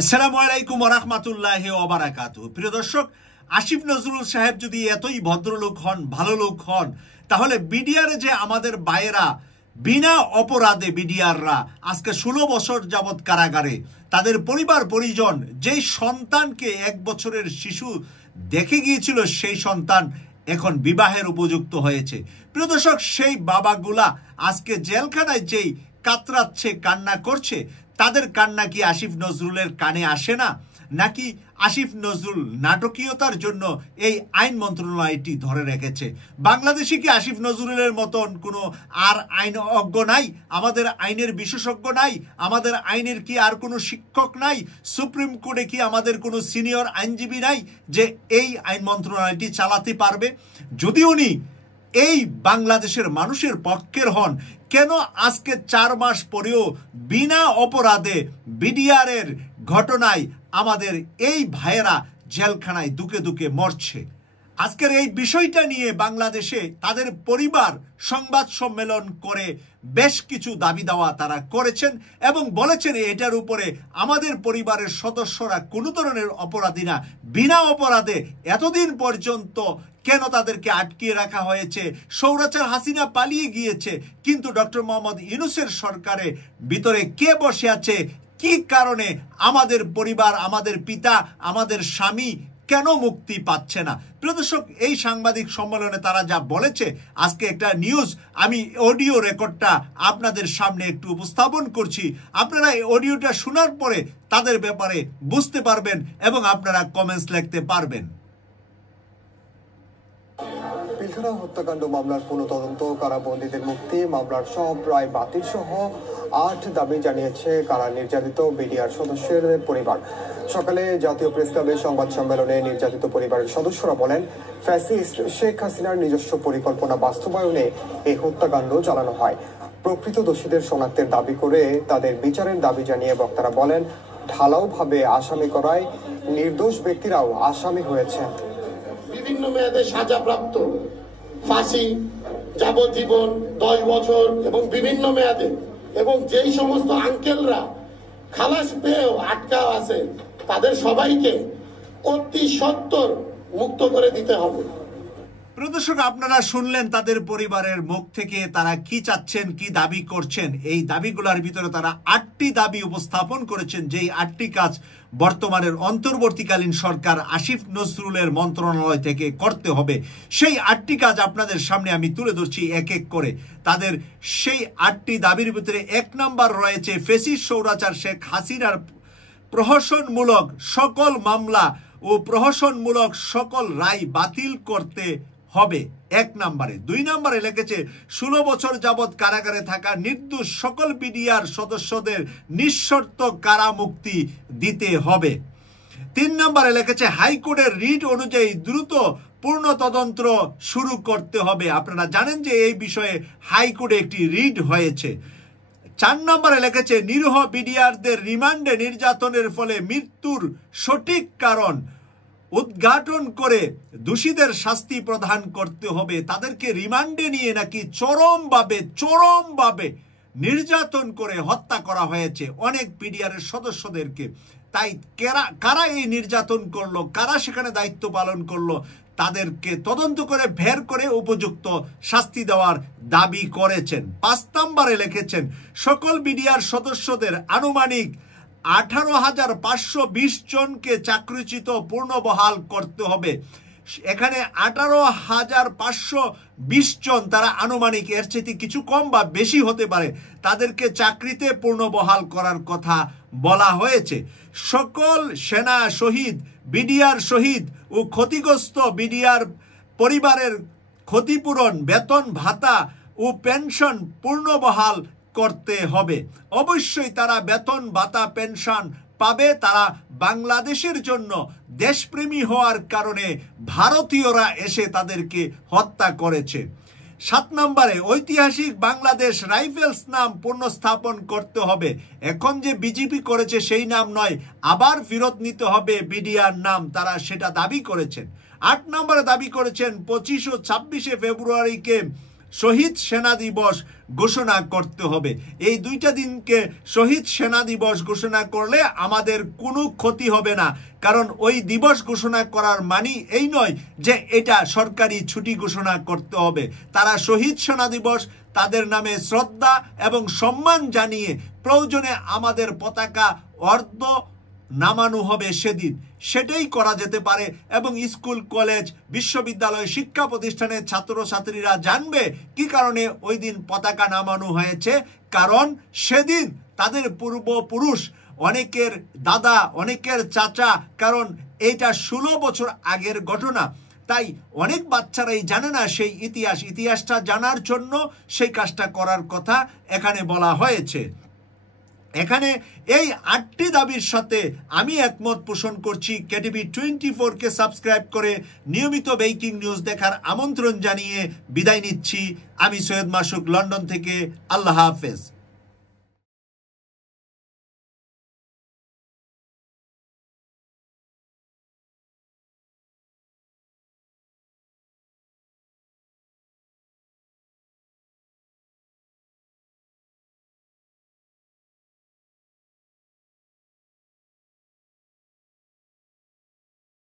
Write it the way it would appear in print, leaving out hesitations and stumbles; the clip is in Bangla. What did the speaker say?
আসসালামু আলাইকুম ওয়া রাহমাতুল্লাহি ওয়া বারাকাতুহু। প্রিয় দর্শক, আসিফ নজরুল সাহেব যদি এতই ভদ্রলোক হন, ভালো লোক হন, তাহলে বিডিআরে যে আমাদের ভাইয়েরা বিনা অপরাধে বিডিআররা আজকে 16 বছর যাবৎ কারাগারে, তাদের পরিবার পরিজন যেই সন্তানকে 1 বছরের শিশু দেখে গিয়েছিল, সেই সন্তান এখন বিবাহের উপযুক্ত হয়েছে। প্রিয় দর্শক, সেই বাবাগুলা আজকে জেলখানায় যেই কাতরাচ্ছে, কান্না করছে, তাদের কান্না কি আসিফ নজরুলের কানে আসে না? নাকি আসিফ নজরুল নাটকীয়তার জন্য এই আইন মন্ত্রণালয়টি ধরে রেখেছে? বাংলাদেশে কি আসিফ নজরুলের মতন কোনো আর আইন অজ্ঞ নাই? আমাদের আইনের বিশেষজ্ঞ নাই? আমাদের আইনের কি আর কোনো শিক্ষক নাই? সুপ্রিম কোর্টে কি আমাদের কোনো সিনিয়র আইনজীবী নাই যে এই আইন মন্ত্রণালয়টি চালাতে পারবে? যদি উনি এই বাংলাদেশের মানুষের পক্ষের হন, কেন আজকে 4 মাস পরেও বিনা অপরাধে বিডিআরের ঘটনায় আমাদের এই ভাইয়েরা জেলখানায় দুকে দুকে মরছে? আজকের এই বিষয়টা নিয়ে বাংলাদেশে তাদের পরিবার সংবাদ সম্মেলন করে বেশ কিছু দাবি দাওয়া তারা করেছেন এবং বলেছেন এটার উপরে আমাদের পরিবারের সদস্যরা কোনো ধরনের অপরাধী না, বিনা অপরাধে এতদিন পর্যন্ত কেন তাদেরকে আটকিয়ে রাখা হয়েছে? স্বৈরাচার হাসিনা পালিয়ে গিয়েছে, কিন্তু ডক্টর মোহাম্মদ ইউনূসের সরকারে ভিতরে কে বসে আছে? কি কারণে আমাদের পরিবার, আমাদের পিতা, আমাদের স্বামী কেন মুক্তি পাচ্ছে না? প্রিয় দর্শক, এই সাংবাদিক সম্মেলনে তারা যা বলেছে, আজকে একটা নিউজ, আমি অডিও রেকর্ডটা আপনাদের সামনে একটু উপস্থাপন করছি। আপনারা এই অডিওটা শোনার পরে তাদের ব্যাপারে বুঝতে পারবেন এবং আপনারা কমেন্টস লিখতে পারবেন। পিলখানা হত্যাকাণ্ড মামলার পুনঃতদন্ত, কারাবন্দীদের মুক্তি, মামলার সব রায় বাতিল সহ 8 দাবি জানিয়েছে কারা নির্যাতিত বিডিআর সদস্যের পরিবার। সকালে জাতীয় প্রেস ক্লাবের সংবাদ সম্মেলনে নির্যাতিত পরিবারের সদস্যরা বলেন, ফ্যাসিস্ট শেখ হাসিনার নিজস্ব পরিকল্পনা বাস্তবায়নে এই হত্যাকাণ্ড চালানো হয়। প্রকৃত দোষীদের শনাক্তের দাবি করে তাদের বিচারের দাবি জানিয়ে বক্তারা বলেন, ঢালাওভাবে আসামি করায় নির্দোষ ব্যক্তিরাও আসামি হয়েছেন। বিভিন্ন মেয়াদে সাজাপ্রাপ্ত, ফাঁসি, যাবজ্জীবন, 10 বছর এবং বিভিন্ন মেয়াদে, এবং যেই সমস্ত আঙ্কেলরা খালাস পেয়েও আটকা আছে, তাদের সবাইকে অতি সত্বর মুক্ত করে দিতে হবে। প্রদর্শক, আপনারা শুনলেন তাদের পরিবারের মুখ থেকে তারা কি চাচ্ছেন, কি দাবি করছেন। এই দাবিগুলোর ভিতরে তারা 8টি দাবি উপস্থাপন করেছেন, যেই 8টি কাজ বর্তমানের অন্তর্বর্তীকালীন সরকার আসিফ নজরুলের মন্ত্রণালয় থেকে করতে হবে। সেই 8টি কাজ আপনাদের সামনে আমি তুলে ধরছি এক এক করে। তাদের সেই 8টি দাবির ভিতরে 1 নাম্বার রয়েছে, ফ্যাসিস্ট স্বৈরাচার শেখ হাসিনার প্রহসনমূলক সকল মামলা ও প্রহসনমূলক সকল রায় বাতিল করতে হবে 1 নম্বরে। 2 নম্বরে লিখেছে 16 বছর যাবৎ কারাগারে থাকা নির্দোষ সকল বিডিআর সদস্যদের নিঃশর্ত কারামুক্তি দিতে হবে। 3 নম্বরে লিখেছে হাইকোর্টের রিট অনুযায়ী দ্রুত পূর্ণ তদন্ত শুরু করতে হবে। আপনারা জানেন যে এই বিষয়ে হাইকোর্টে একটি রিট হয়েছে। 4 নম্বরে লিখেছে নিরীহ বিডিআরদের রিমান্ডে নির্যাতনের ফলে মৃত্যুর সঠিক কারণ উদ্ঘাটন করে দোষীদের শাস্তি প্রদান করতে হবে। তাদেরকে রিমান্ডে নিয়ে নাকি চরমভাবে নির্যাতন করে হত্যা করা হয়েছে অনেক বিডিআরের সদস্যদেরকে। তাই কারা এই নির্যাতন করলো, কারা সেখানে দায়িত্ব পালন করলো, তাদেরকে তদন্ত করে বের করে উপযুক্ত শাস্তি দেওয়ার দাবি করেছেন। 5 নম্বরে লিখেছেন সকল বিডিআর সদস্যদের আনুমানিক 18,520 জনকে চাকরিচ্যুত পূর্ণবহাল করতে হবে। এখানে 18,520 জন, তারা আনুমানিক, এর চেয়ে কিছু কম বা বেশি হতে পারে, তাদেরকে চাকরিতে পূর্ণবহাল করার কথা বলা হয়েছে। সকল সেনা শহীদ, বিডিআর শহীদ ও ক্ষতিগ্রস্ত বিডিআর পরিবারের ক্ষতিপূরণ, বেতন ভাতা ও পেনশন পূর্ণবহাল করতে হবে। অবশ্যই তারা বেতন ভাতা পেনশন পাবে। তারা বাংলাদেশের জন্য দেশপ্রেমী হওয়ার কারণে ভারতীয়রা এসে তাদেরকে হত্যা করেছে। 7 নম্বরে ঐতিহাসিক বাংলাদেশ রাইফেলস নাম পুনঃস্থাপন করতে হবে। এখন যে বিজেপি করেছে সেই নাম নয়, আবার ফেরত নিতে হবে বিডিআর নাম, তারা সেটা দাবি করেছেন। 8 নম্বরে দাবি করেছেন 25 ও 26 ফেব্রুয়ারিকে শহীদ সেনা দিবস ঘোষণা করতে হবে। এই দুইটা দিনকে শহীদ সেনা দিবস ঘোষণা করলে আমাদের কোনো ক্ষতি হবে না, কারণ ওই দিবস ঘোষণা করার মানে এই নয় যে এটা সরকারি ছুটি ঘোষণা করতে হবে। তারা শহীদ সেনা দিবস, তাদের নামে শ্রদ্ধা এবং সম্মান জানিয়ে প্রয়োজনে আমাদের পতাকা অর্ধ নামানো হবে সেদিন, সেটাই করা যেতে পারে। এবং স্কুল, কলেজ, বিশ্ববিদ্যালয়, শিক্ষা প্রতিষ্ঠানের ছাত্রছাত্রীরা জানবে কি কারণে ওই দিন পতাকা নামানো হয়েছে। কারণ সেদিন তাদের পূর্বপুরুষ, অনেকের দাদা, অনেকের চাচা, কারণ এইটা 16 বছর আগের ঘটনা, তাই অনেক বাচ্চারাই জানে না সেই ইতিহাসটা জানার জন্য সেই কাজটা করার কথা এখানে বলা হয়েছে। এখানে এই 8টি দাবির সাথে আমি একমত পোষণ করছি। কেটিভি 24-কে সাবস্ক্রাইব করে নিয়মিত ব্রেকিং নিউজ দেখার আমন্ত্রণ জানিয়ে বিদায় নিচ্ছি। আমি সৈয়দ মাসুক, লন্ডন থেকে। আল্লাহ হাফেজ।